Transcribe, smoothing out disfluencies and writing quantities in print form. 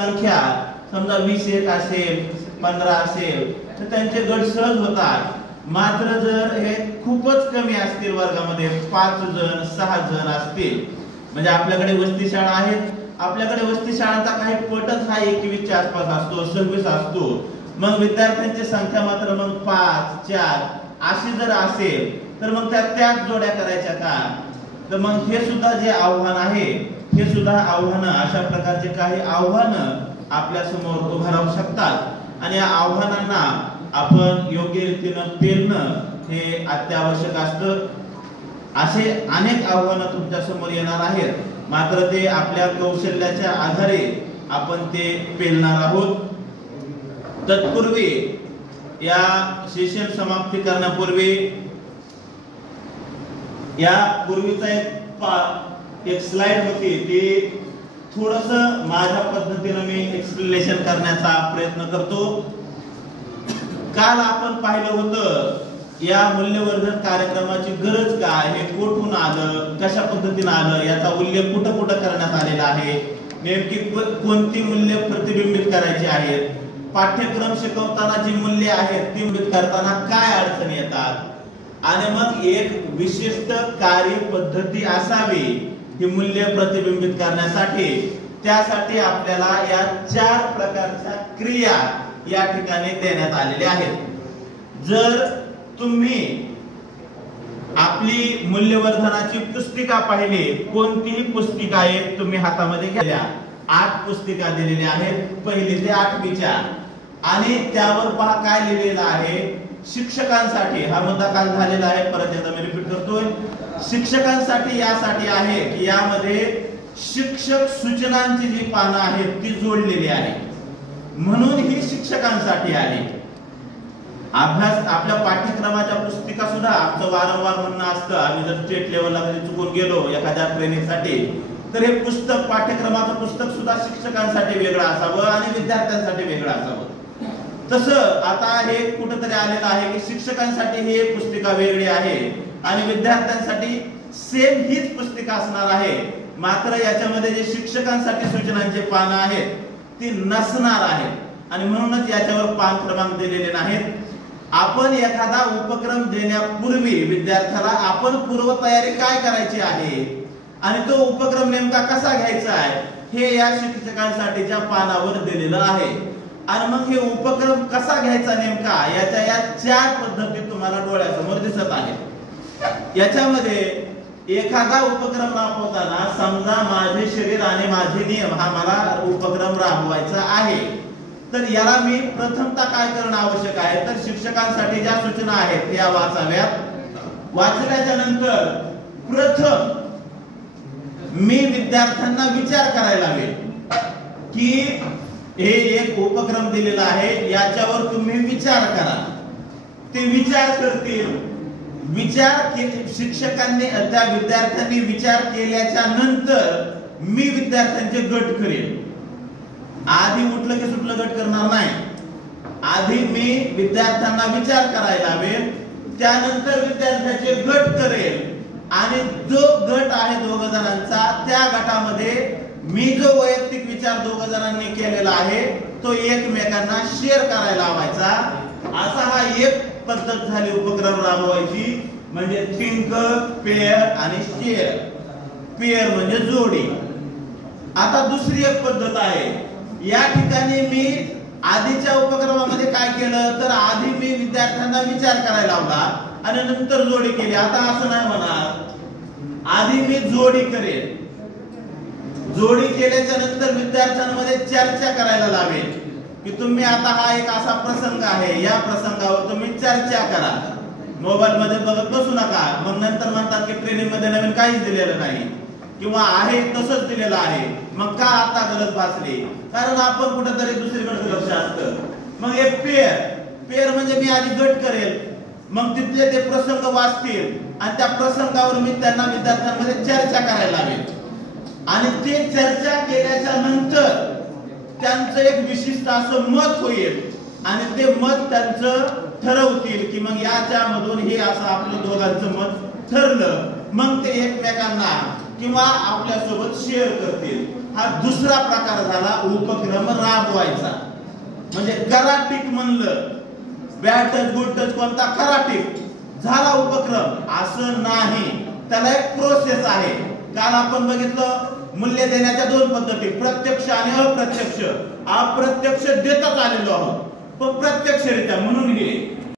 संख्या समजा 20 असेल 15 असेल तर त्यांचे गट सहज होतात। मात्र जर हे खूपच कमी असतील वर्गामध्ये 5 जण 6 जण असतील म्हणजे आपल्याकडे वस्ती शाळा आहेत, आपल्याकडे वस्ती शाळांचा काही पटच हा 21 च्या आसपास असतो 26 असतो, मग विद्यार्थ्यांची संख्या मात्र मग 5 4 अशी जर असेल तर मग त्याच जोड्या करायच्या का? तर मग हे सुद्धा जे आव्हान आहे हे सुद्धा आव्हान अशा प्रकारचे काही आव्हान आपल्या समोर उभा राहू शकतात आणि या आव्हानांना आपण योग्य रीतीने पेलणं हे अत्यावश्यक असतं। असे अनेक आव्हान तुमच्या समोर येणार आहेत, मात्र ते आपल्या कौशल्याच्या आधारे आपण ते पेलणार आहोत। तत्पूर्वी या सेशन समाप्ती करण्यापूर्वी या पूर्वीचा एक स्लाइड होती ती थोडस माझ्या पद्धतीने मी एक्सप्लेनेशन करण्याचा प्रयत्न करतो। काल आपण पाहिलं होतं या मूल्यवर्धन कार्यक्रमाची गरज काय, हे कुठून आलं, कशा पद्धतीने आलं, याचा उल्लेख कुठं कुठं करण्यात आलेला आहे, नेमकी कोणती मूल्य प्रतिबिंबित करायची आहेत, पाठ्यक्रम शिकवताना जी मूल्य आहेत ती प्रतिबिंबित करताना काय अडचणी येतात आणि मग एक विशिष्ट कार्य पद्धती असावी ही मूल्य प्रतिबिंबित करण्यासाठी। त्यासाठी आपल्याला या 4 प्रकारच्या क्रिया या ठिकाणी देण्यात आलेल्या आहेत। जर तुम्ही आपली मूल्यवर्धनाची पुस्तिका पाहिली, कोणतीही पुस्तिका आहे तुम्ही हातामध्ये घ्या, 8 पुस्तिका दिलेल्या आहेत 1ली ते 8वीच्या आणि त्यावर पहा काय लिहिलेलं आहे शिक्षकांसाठी। हा मुद्दा काल झालेला आहे, परत एकदा मी रिपीट करतोय। शिक्षकांसाठी यासाठी आहे की यामध्ये शिक्षक सूचनांची जी पानं आहेत ती जोडलेली आहे, म्हणून ही शिक्षकांसाठी आहे। अभ्यास आपल्या पाठ्यक्रमाच्या पुस्तिका सुद्धा आमचं वारंवार म्हणणं असतं, आम्ही जर स्टेट लेवलला कधी चुकून गेलो एखाद्या ट्रेनिंगसाठी तर हे पुस्तक पाठ्यक्रमाचं पुस्तक सुद्धा शिक्षकांसाठी वेगळं असावं आणि विद्यार्थ्यांसाठी वेगळं असावं। तसं आता हे कुठेतरी आलेलं आहे की शिक्षकांसाठी ही पुस्तिका वेगळी आहे आणि विद्यार्थ्यांसाठी सेम हीच पुस्तिका असणार आहे, मात्र याच्यामध्ये जे शिक्षकांसाठी सूचनांचे पानं आहेत ती नसणार आहेत आणि म्हणूनच याच्यावर पान क्रमांक दिलेले नाहीत। आपण एखादा उपक्रम देण्यापूर्वी विद्यार्थ्याला आपण पूर्वतयारी काय करायची आहे आणि तो उपक्रम नेमका कसा घ्यायचा आहे हे या शिक्षकांसाठीच्या पानावर दिलेलं आहे आणि मग हे उपक्रम कसा घ्यायचा नेमका याच्या या 4 पद्धती तुम्हाला डोळ्यासमोर दिसत आहेत। याच्यामध्ये एखादा उपक्रम राबवताना समजा माझे शरीर आणि माझे नियम हा मला उपक्रम राबवायचा आहे, तर याला मी प्रथमतः काय करणं आवश्यक आहे तर शिक्षकांसाठी ज्या सूचना आहेत या वाचाव्यात। वाचल्याच्या नंतर प्रथम मी विद्यार्थ्यांना विचार करायला हवे की हे एक उपक्रम दिलेला आहे याच्यावर तुम्ही विचार करा। ते विचार करतील, शिक्षकांनी त्या विद्यार्थ्यांनी विचार केल्याच्या नंतर मी विद्यार्थ्यांचे गट करेन। आधी उठलं की सुटलं गट करणार नाही, आधी मी विद्यार्थ्यांना विचार करायला हवे, त्यानंतर विद्यार्थ्यांचे गट करेल आणि जो गट आहे 2 जणांचा त्या गटामध्ये मी जो वैयक्तिक विचार 2 जणांनी केलेला आहे तो एकमेकांना शेअर करायला लावायचा। असा हा एक पद्धत झाली उपक्रम राबवायची, म्हणजे थिंक, पेअर आणि शेअर। पेअर म्हणजे जोडी। आता दुसरी एक पद्धत आहे, या ठिकाणी मी आधीच्या उपक्रमामध्ये काय केलं तर आधी मी विद्यार्थ्यांना विचार करायला लावला आणि नंतर जोडी केली। आता असं नाही म्हणा, आधी मी जोडी करेन, जोडी केल्याच्या नंतर विद्यार्थ्यांमध्ये चर्चा करायला लावेल की तुम्ही आता हा एक असा प्रसंग आहे, या प्रसंगावर तुम्ही चर्चा करा, मोबाईल मध्ये बघत बसू नका। मग नंतर म्हणतात की ट्रेनिंग मध्ये नवीन काहीच दिलेलं नाही किंवा आहे तसंच दिलेलं आहे, मग का आता गरज भासली, कारण आपण कुठेतरी दुसरीकडे लक्ष असतं। मग एक पेअर म्हणजे मी आधी गट करेल, मग तिथले ते प्रसंग वाचतील आणि त्या प्रसंगावर मी त्यांना विद्यार्थ्यांमध्ये चर्चा करायला लावेल आणि ते चर्चा केल्याच्या नंतर त्यांचं एक विशिष्ट असं मत होईल आणि ते मत त्यांचं ठरवतील की मग याच्यामधून हे असं आपलं दोघांचं मत ठरलं, मग ते एकमेकांना किंवा आपल्या सोबत शेअर करतील। हा दुसरा प्रकार झाला उपक्रम राबवायचा. म्हणजे कराटिक म्हणलं, बॅट टच गुड टच कोणता कराटिक झाला उपक्रम असं नाही, त्याला एक प्रोसेस आहे. काल आपण बघितलं मूल्य देण्याच्या दोन पद्धती, प्रत्यक्ष आणि अप्रत्यक्ष. अप्रत्यक्ष देतच आलेलो आहोत पण प्रत्यक्षरित्या, म्हणून हे